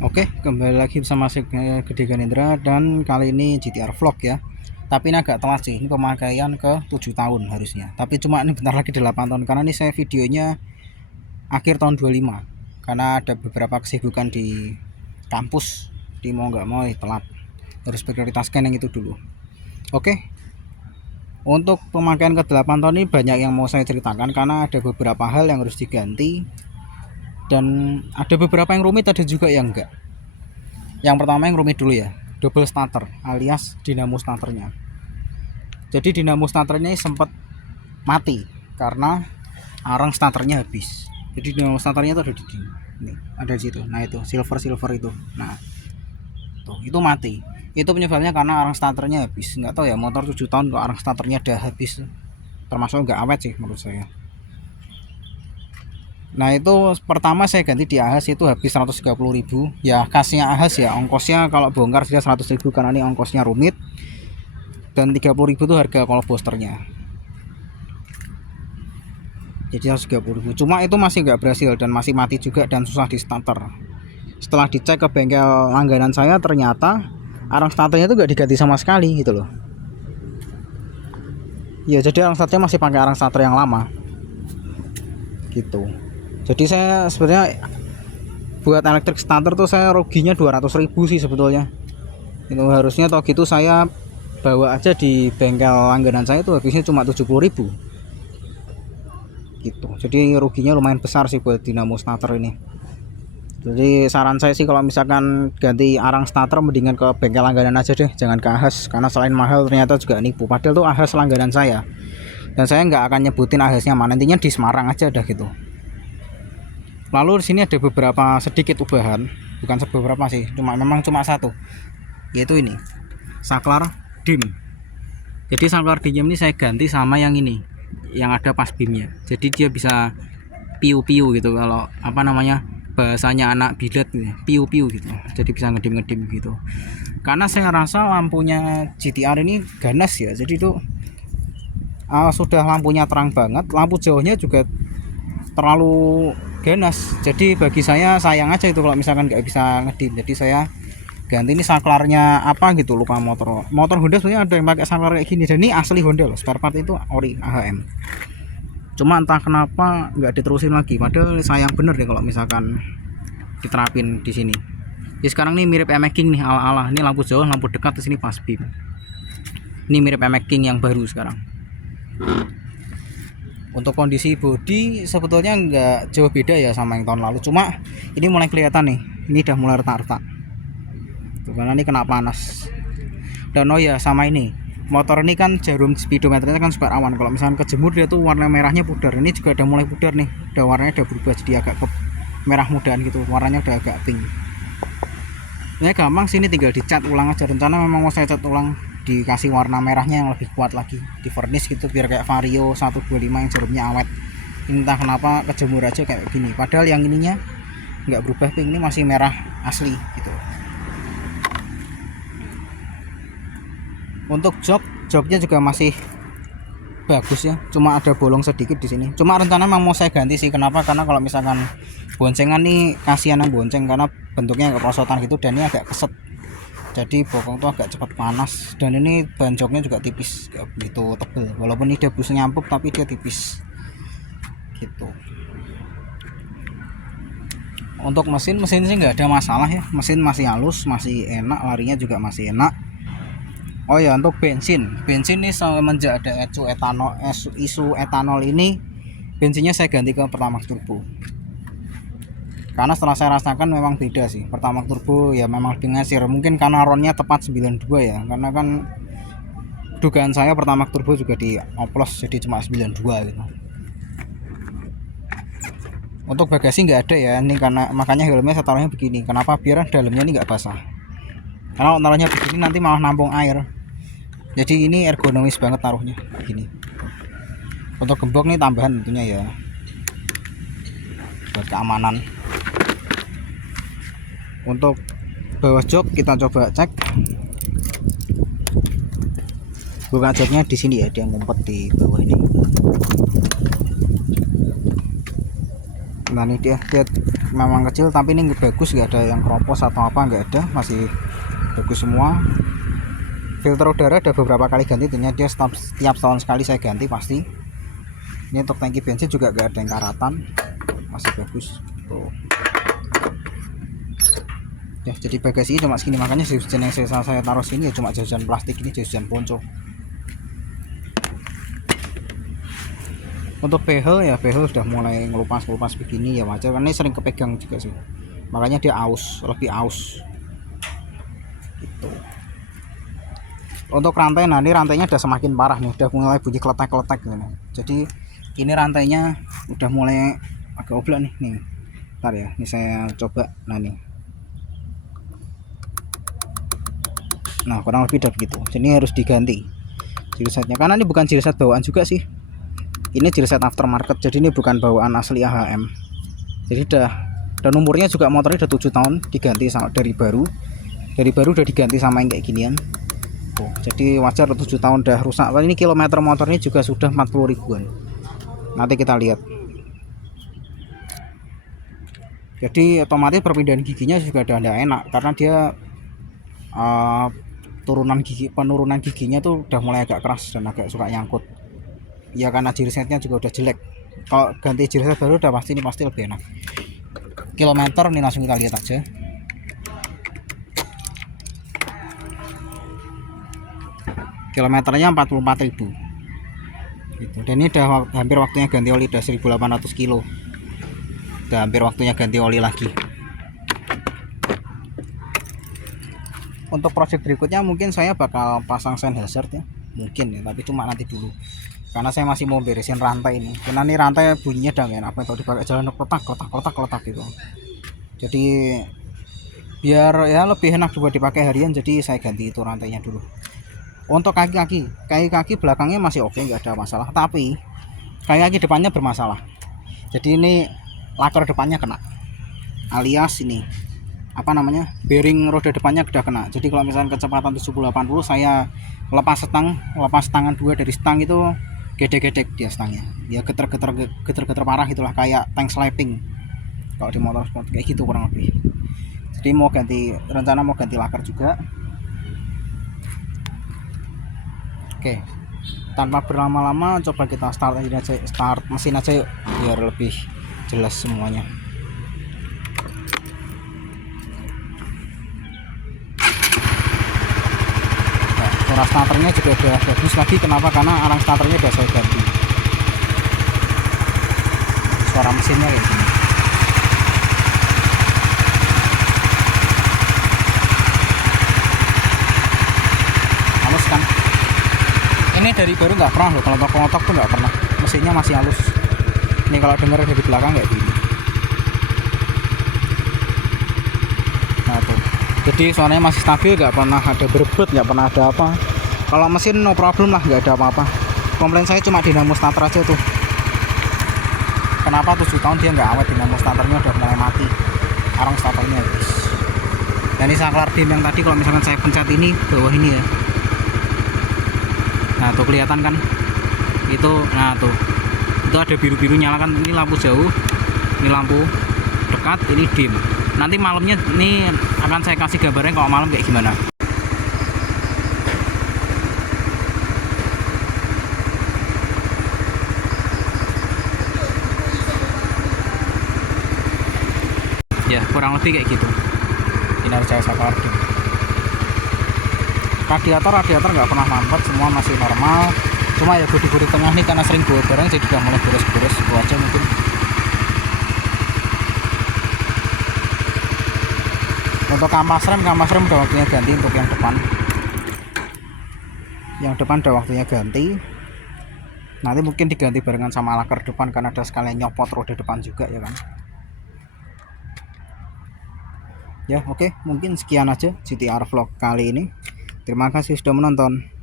Oke, kembali lagi bersama saya Gede Ganindra dan kali ini GTR Vlog ya. Tapi ini agak telat sih, ini pemakaian ke 7 tahun harusnya. Tapi cuma ini bentar lagi 8 tahun karena ini saya videonya akhir tahun 25. Karena ada beberapa kesibukan di kampus, di mau nggak mau telat. Harus prioritaskan yang itu dulu. Oke, untuk pemakaian ke 8 tahun ini banyak yang mau saya ceritakan karena ada beberapa hal yang harus diganti dan ada beberapa yang rumit, ada juga yang enggak. Yang pertama yang rumit dulu ya, double starter alias dinamo starternya. Jadi dinamo starternya sempat mati karena arang starternya habis. Jadi dinamo starternya itu ada di sini. Nih, ada di situ. Nah, itu silver itu. Nah, tuh, itu mati. Itu penyebabnya karena arang starternya habis. Nggak tahu ya, motor 7 tahun kok arang starternya udah habis. Termasuk nggak awet sih menurut saya. Nah, itu pertama saya ganti di Ahas itu habis 130.000. Ya kasnya Ahas ya, ongkosnya kalau bongkar sudah 100.000 karena ini ongkosnya rumit. Dan 30.000 itu harga kolposternya. Jadi 130.000. Cuma itu masih nggak berhasil dan masih mati juga dan susah di starter. Setelah dicek ke bengkel langganan saya, ternyata arang starternya itu nggak diganti sama sekali gitu loh. Ya jadi arang starternya masih pakai arang starter yang lama gitu. Jadi saya sebenarnya buat elektrik starter tuh saya ruginya 200.000 sih sebetulnya. Itu harusnya toh gitu saya bawa aja di bengkel langganan saya itu habisnya cuma 70.000 gitu. Jadi ruginya lumayan besar sih buat dinamo starter ini. Jadi saran saya sih kalau misalkan ganti arang starter mendingan ke bengkel langganan aja deh, jangan ke Ahas karena selain mahal ternyata juga nipu. Padahal tuh Ahas langganan saya. Dan saya nggak akan nyebutin Ahasnya mana, intinya di Semarang aja dah gitu. Lalu di sini ada beberapa sedikit ubahan, bukan beberapa sih, memang cuma satu, yaitu ini saklar dim. Jadi saklar dim ini saya ganti sama yang ini, yang ada pas bimnya. Jadi dia bisa piu-piu gitu, kalau apa namanya bahasanya anak bilet gitu, piu-piu gitu. Jadi bisa ngedim-ngedim gitu. Karena saya rasa lampunya GTR ini ganas ya, jadi itu sudah lampunya terang banget, lampu jauhnya juga terlalu ganas. Jadi bagi saya sayang aja itu kalau misalkan nggak bisa ngedim. Jadi saya ganti ini saklarnya apa gitu, lupa. Motor Honda sebenarnya ada yang pakai saklar kayak gini dan ini asli Honda loh, spare part itu ori AHM. Cuma entah kenapa nggak diterusin lagi, padahal sayang bener deh kalau misalkan diterapin di sini. Jadi sekarang ini mirip MX King nih, ala-ala ini lampu jauh, lampu dekat, di sini pas bim. Ini mirip MX King yang baru sekarang. Untuk kondisi bodi sebetulnya nggak jauh beda ya sama yang tahun lalu, cuma ini mulai kelihatan nih, ini udah mulai retak-retak tuh, karena ini kena panas. Dan oh ya, sama ini motor ini kan jarum speedometernya kan super awan, kalau misalkan kejemur dia tuh warna merahnya pudar. Ini juga udah mulai pudar nih, udah warnanya udah berubah jadi agak merah mudaan gitu, warnanya udah agak pink. Ini gampang sini, tinggal dicat ulang aja. Rencana memang mau saya cat ulang, dikasih warna merahnya yang lebih kuat lagi, di furnish gitu biar kayak Vario 125 yang jarumnya awet. Entah kenapa kejemur aja kayak gini, padahal yang ininya nggak berubah pink, ini masih merah asli gitu. Untuk joknya juga masih bagus ya, cuma ada bolong sedikit di sini. Cuma rencana memang mau saya ganti sih. Kenapa? Karena kalau misalkan boncengan nih kasihan yang bonceng karena bentuknya kerosotan gitu dan ini agak keset. Jadi bokong tuh agak cepat panas, dan ini ban joknya juga tipis, gak begitu tebel. Walaupun ini dia busnya nyampuk tapi dia tipis gitu. Untuk mesin sih nggak ada masalah ya, mesin masih halus, masih enak, larinya juga masih enak. Oh ya, untuk bensin nih semenjak ada isu etanol ini, bensinnya saya ganti ke Pertamax Turbo. Karena setelah saya rasakan memang beda sih. Pertamax Turbo ya memang lebih ngasir, mungkin karena ronnya tepat 92 ya, karena kan dugaan saya Pertamax Turbo juga di oplos jadi cuma 92 gitu. Untuk bagasi nggak ada ya ini, karena makanya helmnya saya taruhnya begini. Kenapa? Biar dalamnya ini nggak basah, karena kalau taruhnya begini nanti malah nampung air. Jadi ini ergonomis banget taruhnya begini. Untuk gembok nih tambahan tentunya ya, buat keamanan. Untuk bawah jok kita coba cek. Buka joknya di sini ya, dia ngumpet di bawah ini. Nah ini dia memang kecil tapi ini bagus, nggak ada yang keropos atau apa, nggak ada, masih bagus semua. Filter udara ada beberapa kali ganti, tentunya dia setiap tahun sekali saya ganti pasti. Ini untuk tangki bensin juga nggak ada yang karatan, masih bagus tuh. Ya, jadi bagasi cuma segini, makanya jajan yang saya taruh sini ya cuma jajan plastik, ini jajan ponco. Untuk behel ya, behel sudah mulai ngelupas begini ya wajar, karena ini sering kepegang juga sih, makanya dia aus, lebih aus gitu. Untuk rantai, nah ini rantainya udah semakin parah nih, udah mulai bunyi kletek-kletek gitu. Jadi ini rantainya udah mulai agak oblak nih. Ntar ya, ini saya coba. Nah nih, nah kurang lebih udah begitu. Jadi harus diganti jilsetnya, karena ini bukan jilset bawaan juga sih, ini jilset aftermarket, jadi ini bukan bawaan asli AHM. Jadi dan umurnya juga motornya udah 7 tahun, diganti sama dari baru udah diganti sama yang kayak ginian tuh. Jadi wajar 7 tahun udah rusak. Ini kilometer motornya juga sudah 40 ribuan, nanti kita lihat. Jadi otomatis perpindahan giginya juga udah tidak enak, karena dia penurunan giginya tuh udah mulai agak keras dan agak suka nyangkut ya, karena jilsetnya juga udah jelek. Kalau ganti jilset baru udah pasti lebih enak. Kilometer ini langsung kita lihat aja. Kilometernya 44.000 gitu. Dan ini udah hampir waktunya ganti oli, udah 1.800 kilo, udah hampir waktunya ganti oli lagi. Untuk project berikutnya mungkin saya bakal pasang Sennheiser ya, mungkin ya, tapi cuma nanti dulu, karena saya masih mau beresin rantai ini, karena ini rantai bunyinya udah enak apa, kalau dipakai jalan kotak gitu. Jadi biar ya lebih enak buat dipakai harian, jadi saya ganti itu rantainya dulu. Untuk kaki belakangnya masih oke, nggak ada masalah, tapi kaki depannya bermasalah. Jadi ini laker depannya kena, alias ini apa namanya, bearing roda depannya udah kena. Jadi kalau misalnya kecepatan 70-80 saya lepas tangan dua dari stang itu gedek-gedek dia stangnya, dia geter parah itulah, kayak tank slapping kalau di motor sport kayak gitu kurang lebih. Jadi rencana mau ganti laker juga. Oke, tanpa berlama-lama coba kita start mesin aja yuk, biar lebih jelas semuanya. Suara starternya juga udah bagus lagi. Kenapa? Karena arang starternya udah saya ganti. Suara mesinnya kayak gini. Halus kan? Ini dari baru nggak pernah loh, kalau ngotok tuh nggak pernah. Mesinnya masih halus. Ini kalau denger dari belakang kayak gini. Nah tuh. Jadi suaranya masih stabil, nggak pernah ada berebut, nggak pernah ada apa. Kalau mesin no problem lah, nggak ada apa-apa. Komplain saya cuma dinamo starter aja tuh. Kenapa 7 tahun dia nggak awet, dinamo starternya udah mulai mati, arang starternya habis. Dan ini saklar dim yang tadi, kalau misalkan saya pencet ini bawah ini ya, nah tuh kelihatan kan itu, nah tuh itu ada biru-biru nyala kan. Ini lampu jauh, ini lampu dekat, ini dim. Nanti malamnya ini akan saya kasih gambarnya kalau malam kayak gimana. Ya kurang lebih kayak gitu. Ini harus saya saklar dim. Radiator nggak pernah mampet, semua masih normal. Cuma ya bodi tengah nih karena sering bawa barang jadi udah mulai boros-boros, itu aja mungkin. Untuk kampas rem udah waktunya ganti. Untuk yang depan udah waktunya ganti. Nanti mungkin diganti barengan sama laker depan, karena ada sekalian nyopot roda depan juga ya kan. Ya oke, mungkin sekian aja GTR vlog kali ini. Terima kasih sudah menonton.